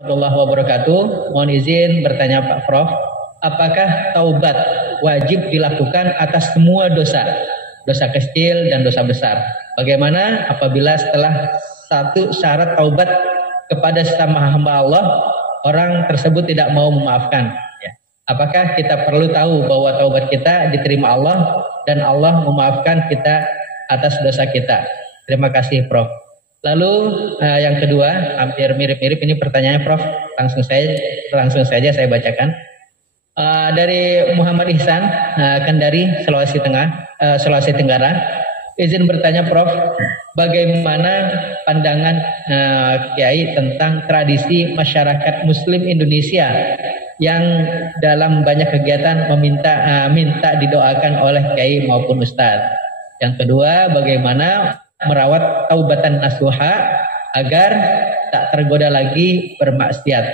Warahmatullahi wabarakatuh. Mohon izin bertanya Pak Prof, apakah taubat wajib dilakukan atas semua dosa, dosa kecil dan dosa besar? Bagaimana apabila setelah satu syarat taubat kepada sesama hamba Allah, orang tersebut tidak mau memaafkan? Ya. Apakah kita perlu tahu bahwa taubat kita diterima Allah dan Allah memaafkan kita atas dosa kita? Terima kasih Prof. Lalu yang kedua, hampir mirip-mirip ini pertanyaannya Prof. Langsung saja saya bacakan. Dari Muhammad Ihsan, Kendari, Sulawesi Tenggara. Izin bertanya Prof, bagaimana pandangan Kiai tentang tradisi masyarakat Muslim Indonesia yang dalam banyak kegiatan minta didoakan oleh Kiai maupun Ustadz. Yang kedua, bagaimana merawat taubatan nasuha agar tak tergoda lagi bermaksiat.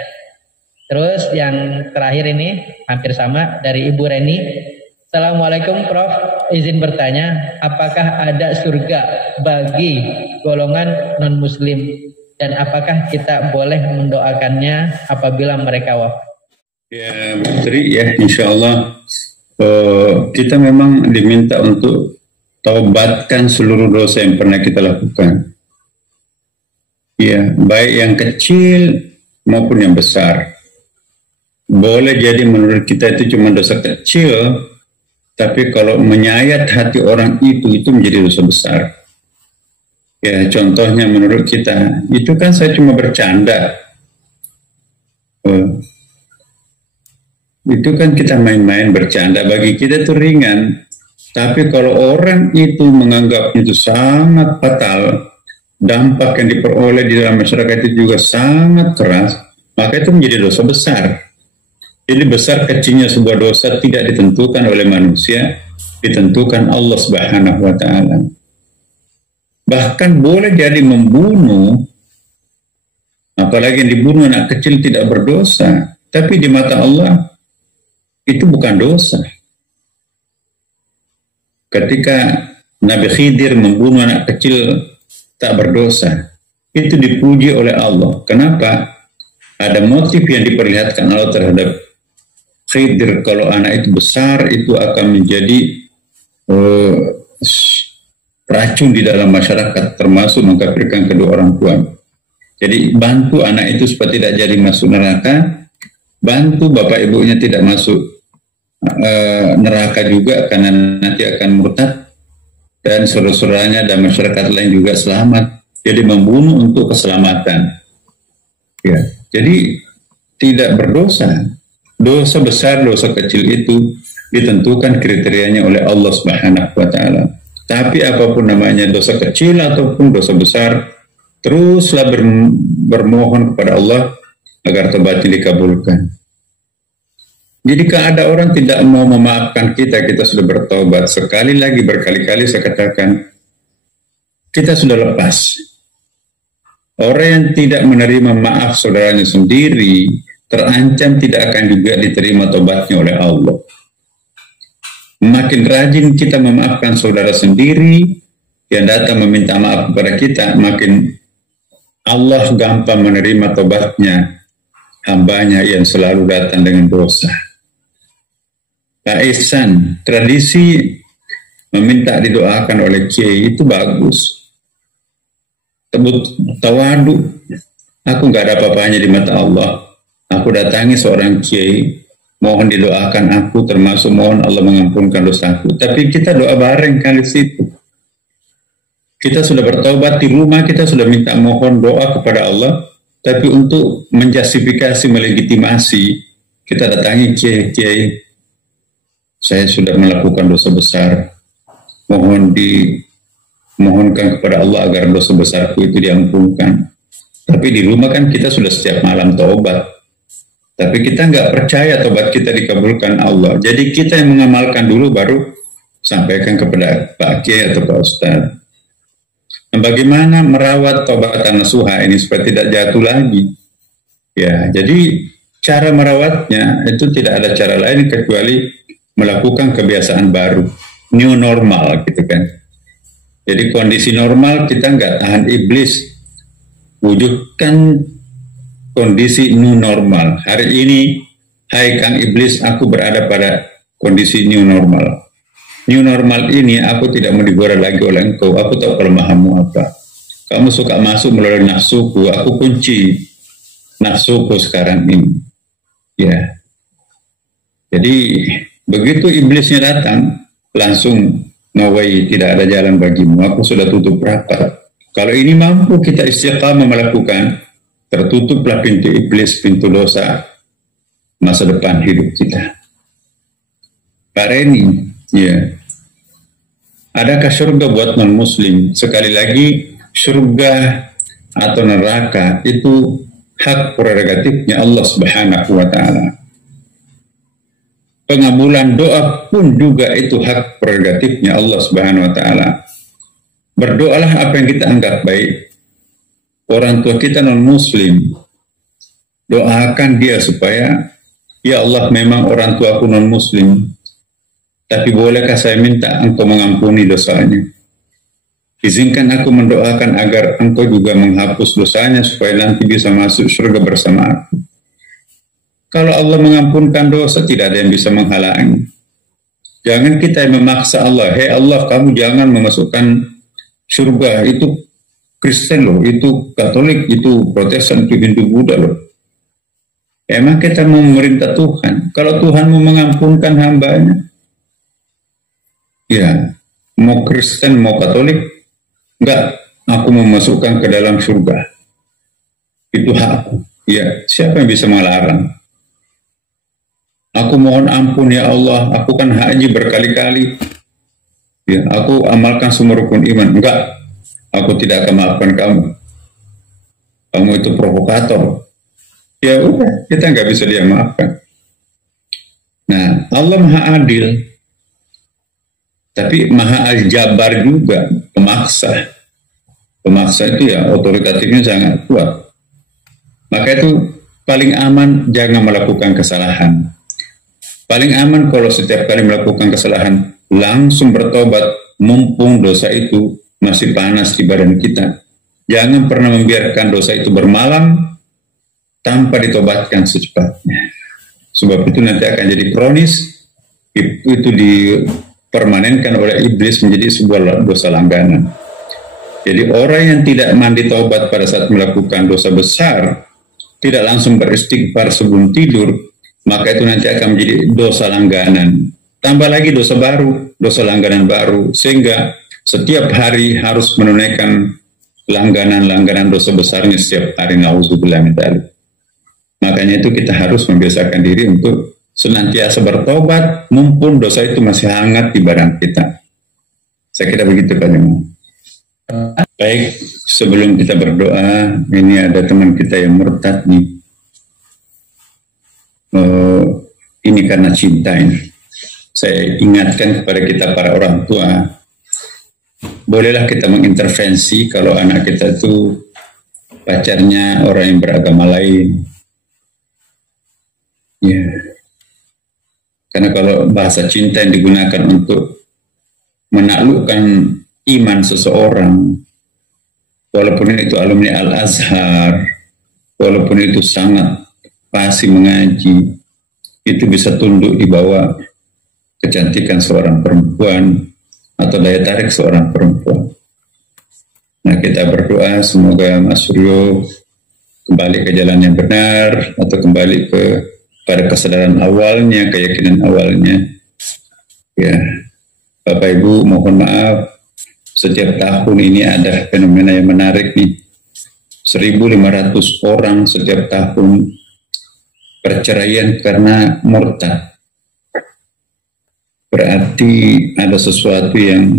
Terus yang terakhir ini hampir sama dari Ibu Reni. Assalamualaikum Prof, izin bertanya, apakah ada surga bagi golongan non muslim dan apakah kita boleh mendoakannya apabila mereka wafat? Ya Putri, ya insya Allah kita memang diminta untuk taubatkan seluruh dosa yang pernah kita lakukan. Ya, baik yang kecil maupun yang besar. Boleh jadi menurut kita itu cuma dosa kecil, tapi kalau menyayat hati orang itu menjadi dosa besar. Ya, contohnya menurut kita, itu kan saya cuma bercanda. Itu kan kita main-main bercanda, bagi kita itu ringan. Tapi kalau orang itu menganggap itu sangat fatal, dampak yang diperoleh di dalam masyarakat itu juga sangat keras, maka itu menjadi dosa besar. Jadi besar kecilnya sebuah dosa tidak ditentukan oleh manusia, ditentukan Allah Subhanahu wa Ta'ala. Bahkan boleh jadi membunuh, apalagi yang dibunuh anak kecil tidak berdosa, tapi di mata Allah itu bukan dosa. Ketika Nabi Khidir membunuh anak kecil tak berdosa, itu dipuji oleh Allah. Kenapa? Ada motif yang diperlihatkan Allah terhadap Khidir. Kalau anak itu besar, itu akan menjadi racun di dalam masyarakat, termasuk mengkafirkan kedua orang tua. Jadi bantu anak itu supaya tidak jadi masuk neraka, bantu bapak ibunya tidak masuk neraka juga karena nanti akan murtad, dan saudara-saudaranya dan masyarakat lain juga selamat. Jadi membunuh untuk keselamatan. Ya, jadi tidak berdosa. Dosa besar, dosa kecil itu ditentukan kriterianya oleh Allah Subhanahu wa Ta'ala. Tapi apapun namanya, dosa kecil ataupun dosa besar, teruslah bermohon kepada Allah agar taubatnya dikabulkan. Jadi kalau ada orang tidak mau memaafkan kita, kita sudah bertobat. Sekali lagi, berkali-kali saya katakan, kita sudah lepas. Orang yang tidak menerima maaf saudaranya sendiri, terancam tidak akan juga diterima tobatnya oleh Allah. Makin rajin kita memaafkan saudara sendiri yang datang meminta maaf kepada kita, makin Allah gampang menerima tobatnya hambanya yang selalu datang dengan dosa. Pak Ihsan, tradisi meminta didoakan oleh Kiai itu bagus. Tawadu, aku nggak ada apa-apanya di mata Allah. Aku datangi seorang Kiai, mohon didoakan aku, termasuk mohon Allah mengampunkan dosaku. Tapi kita doa bareng kali situ. Kita sudah bertobat di rumah, kita sudah minta mohon doa kepada Allah. Tapi untuk menjustifikasi, melegitimasi, kita datangi Kiai, saya sudah melakukan dosa besar, mohonkan kepada Allah agar dosa besarku itu diampunkan. Tapi di rumah kan kita sudah setiap malam taubat, tapi kita nggak percaya taubat kita dikabulkan Allah. Jadi kita yang mengamalkan dulu, baru sampaikan kepada Pak Kiai atau Pak Ustadz. Nah, bagaimana merawat taubatan nasuha ini supaya tidak jatuh lagi? Ya, jadi cara merawatnya itu tidak ada cara lain kecuali melakukan kebiasaan baru, new normal gitu kan. Jadi kondisi normal kita nggak tahan iblis, wujudkan kondisi new normal. Hari ini, hai Kang Iblis, aku berada pada kondisi new normal. New normal ini aku tidak mau digoreng lagi oleh engkau. Aku tahu kelemahanmu apa. Kamu suka masuk melalui nafsuku. Aku kunci nafsuku sekarang ini. Ya. Jadi begitu iblisnya datang, langsung nawai, tidak ada jalan bagimu. Aku sudah tutup rapat. Kalau ini mampu kita istiqamah melakukan, tertutuplah pintu iblis, pintu dosa masa depan hidup kita. Pak Reni, ya. Adakah surga buat non-muslim? Sekali lagi, surga atau neraka itu hak prerogatifnya Allah Subhanahu wa Ta'ala. Pengabulan doa pun juga itu hak prerogatifnya Allah Subhanahu wa Ta'ala. Berdoalah apa yang kita anggap baik. Orang tua kita non-muslim, doakan dia supaya, ya Allah, memang orang tua aku non-muslim, tapi bolehkah saya minta engkau mengampuni dosanya? Izinkan aku mendoakan agar engkau juga menghapus dosanya supaya nanti bisa masuk surga bersama aku. Kalau Allah mengampunkan dosa, tidak ada yang bisa menghalangi. Jangan kita yang memaksa Allah. Hei Allah, kamu jangan memasukkan surga. Itu Kristen loh, itu Katolik, itu Protestan, itu Hindu, Buddha loh. Emang kita mau memerintah Tuhan? Kalau Tuhan mau mengampunkan hambanya, ya, mau Kristen, mau Katolik, enggak, aku memasukkan ke dalam surga. Itu hakku. Ya, siapa yang bisa melarang? Aku mohon ampun ya Allah, aku kan haji berkali-kali. Ya, aku amalkan semua rukun iman. Enggak, aku tidak akan maafkan kamu. Kamu itu provokator. Ya udah, kita nggak bisa dia maafkan. Nah, Allah Maha Adil. Tapi Maha Al-Jabbar juga, pemaksa. Pemaksa itu ya otoritatifnya sangat kuat. Maka itu paling aman jangan melakukan kesalahan. Paling aman kalau setiap kali melakukan kesalahan langsung bertobat, mumpung dosa itu masih panas di badan kita. Jangan pernah membiarkan dosa itu bermalam tanpa ditobatkan secepatnya. Sebab itu nanti akan jadi kronis, itu dipermanenkan oleh iblis menjadi sebuah dosa langganan. Jadi orang yang tidak mandi taubat pada saat melakukan dosa besar, tidak langsung beristighfar sebelum tidur, maka itu nanti akan menjadi dosa langganan. Tambah lagi dosa baru, dosa langganan baru, sehingga setiap hari harus menunaikan langganan-langganan dosa besarnya setiap hari. Nauzubillah min dzalik. Makanya itu kita harus membiasakan diri untuk senantiasa bertobat, mumpung dosa itu masih hangat di badan kita. Saya kira begitu Pak Jemaah. Baik, sebelum kita berdoa, ini ada teman kita yang murtad nih. Ini karena cinta ini. Saya ingatkan kepada kita para orang tua, bolehlah kita mengintervensi kalau anak kita itu pacarnya orang yang beragama lain. Ya. Karena kalau bahasa cinta yang digunakan untuk menaklukkan iman seseorang, walaupun itu alumni Al-Azhar, walaupun itu sangat fasih mengaji, itu bisa tunduk di bawah kecantikan seorang perempuan atau daya tarik seorang perempuan. Nah, kita berdoa semoga Mas Suryo kembali ke jalan yang benar atau kembali pada kesadaran awalnya, keyakinan awalnya. Ya, Bapak Ibu mohon maaf, setiap tahun ini ada fenomena yang menarik nih. 1.500 orang setiap tahun perceraian karena murtad. Berarti ada sesuatu yang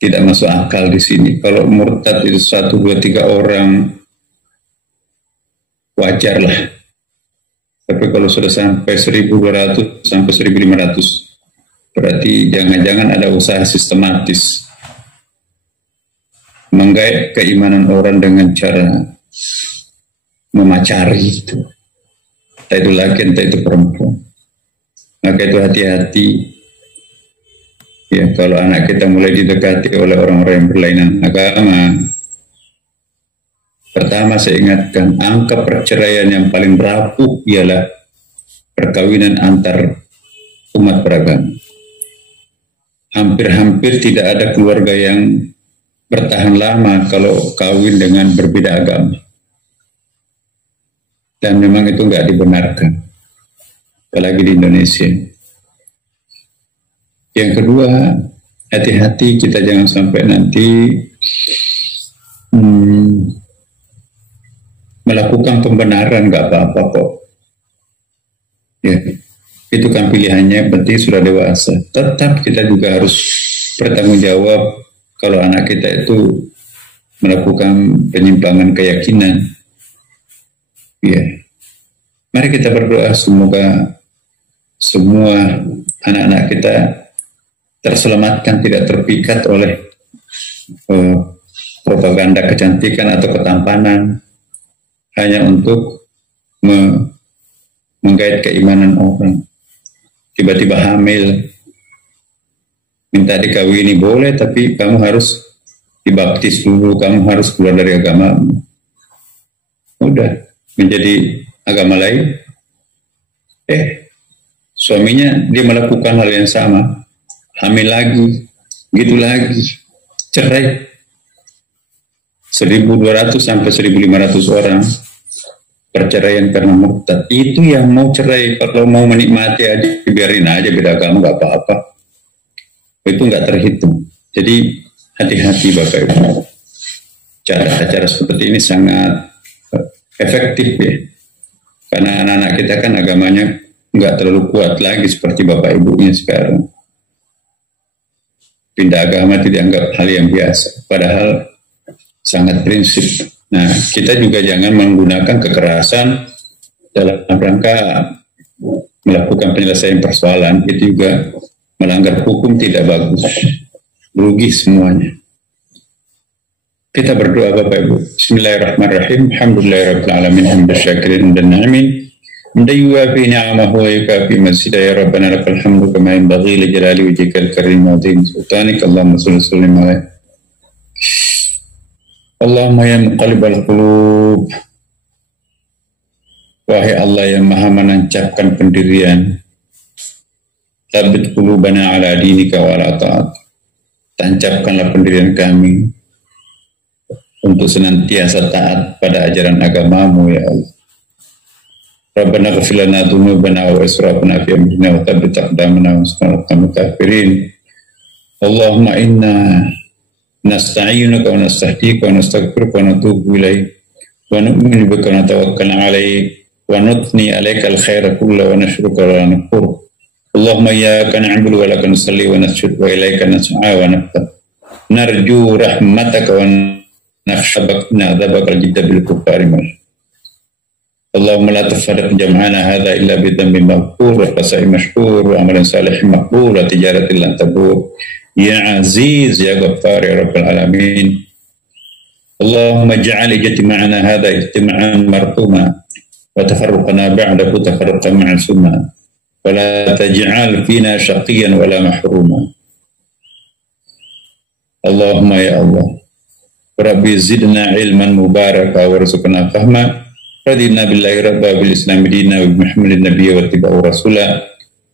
tidak masuk akal di sini. Kalau murtad itu 1, 2, 3 orang, wajar lah. Tapi kalau sudah sampai 1.200 sampai 1.500, berarti jangan-jangan ada usaha sistematis menggait keimanan orang dengan cara memacari itu. Entah itu laki, entah itu perempuan. Maka itu hati-hati. Ya, kalau anak kita mulai didekati oleh orang-orang yang berlainan agama, Pertama saya ingatkan, angka perceraian yang paling rapuh ialah perkawinan antar umat beragama. Hampir-hampir tidak ada keluarga yang bertahan lama kalau kawin dengan berbeda agama. Dan memang itu nggak dibenarkan, apalagi di Indonesia. Yang kedua, hati-hati kita jangan sampai nanti melakukan pembenaran, nggak apa-apa kok. Ya, itu kan pilihannya, penting sudah dewasa. Tetap kita juga harus bertanggung jawab kalau anak kita itu melakukan penyimpangan keyakinan. Ya, mari kita berdoa semoga semua anak-anak kita terselamatkan, tidak terpikat oleh propaganda kecantikan atau ketampanan hanya untuk menggait keimanan orang. Tiba-tiba hamil, minta dikawini boleh, tapi kamu harus dibaptis dulu, kamu harus keluar dari agama. Udah menjadi agama lain. Suaminya dia melakukan hal yang sama, hamil lagi, gitu lagi, cerai. 1.200 sampai 1.500 orang perceraian karena murtad. Itu yang mau cerai, kalau mau menikmati aja biarin aja, beda agama nggak apa-apa. Itu nggak terhitung. Jadi hati-hati Bapak Ibu. Cara-cara seperti ini sangat efektif ya. Karena anak-anak kita kan agamanya nggak terlalu kuat lagi seperti Bapak Ibunya sekarang. Pindah agama tidak dianggap hal yang biasa. Padahal sangat prinsip. Nah, kita juga jangan menggunakan kekerasan dalam rangka melakukan penyelesaian persoalan. Itu juga melanggar hukum, tidak bagus. Rugi semuanya. Kita berdoa Bapak Ibu. Bismillahirrahmanirrahim. Alhamdulillahirabbil alamin, hamdan syakirin dan na'imin. Hamdan yuwafi ni'amahu wa yukafi mazida, ya Rabbana lakal hamdu kama yanbaghi li jalali wajhikal karim wa 'azimi sultanik. Allahumma shalli wa sallim alaihi. Allahumma ya muqallibal qulub. Wahai Allah yang maha menancapkan pendirian, tsabbit qulubana ala dinika wa ala ta'at. Tancapkanlah pendirian kami untuk senantiasa taat pada ajaran agamamu ya Allah. Rabbana ghfir lana dzunubana wa israfana fi amrina wa tsabbit aqdamana wa ansurna 'alal kafirin. Allahumma inna nasta'inuka wa nastahdiika wa nastaghfiruka wa natubu ilaik wa nu'minu bika wa natawakkalu 'alaik wa nuthni 'alaika al-khaira kullahu wa nashkuruka wa nakfur. Allahumma iyyaka na'budu wa laka nusalli wa nasjudu wa ilaika nas'a wa nafta narju rahmataka wa nakhshabak na'adzabaka al-jidda bil kuffari mal. Allahumma la tafariq jam'ana hadha illa bi dhanbin maghfur wa qasai mashkur wa amalan salihin maqbul wa tijaratin lan tabur. Ya Aziz, Ya Ghaffar, Ya Rabbal Alamin. Allahumma ja'al ijtima'ana hadha ijtima'an martuma wa tafarruqana ba'dahu tafarruqan ma'suma wa la taj'al fina shaqiyan wa la mahruma. Allahumma ya Allah, Rabbi zidna ilman mubaraka warzuqna fahma. Radina billahi rabba bil islam dina wa Muhammadin nabiyya wa tibau rasulah.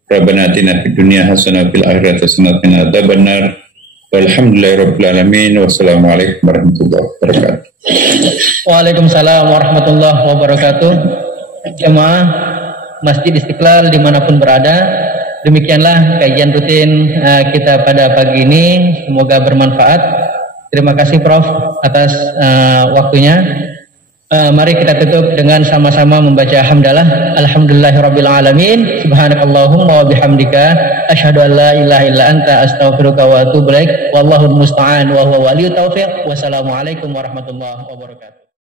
Rabbana atina fid dunya hasanah wa fil akhirati hasanah wa qina adzabannar. Walhamdulillahirabbil alamin. Wassalamualaikum warahmatullahi wabarakatuh. Waalaikumsalam warahmatullahi wabarakatuh. Jemaah Masjid Istiqlal dimanapun berada, demikianlah kajian rutin kita pada pagi ini. Semoga bermanfaat. Terima kasih Prof atas waktunya. Mari kita tutup dengan sama-sama membaca hamdalah. Alhamdulillahirabbil alamin. Subhanakallahumma wa bihamdika asyhadu an la ilaha illa anta astaghfiruka wa atubu ilaik. Wallahul musta'an wa huwa waliyut taufiq. Wassalamualaikum warahmatullahi wabarakatuh.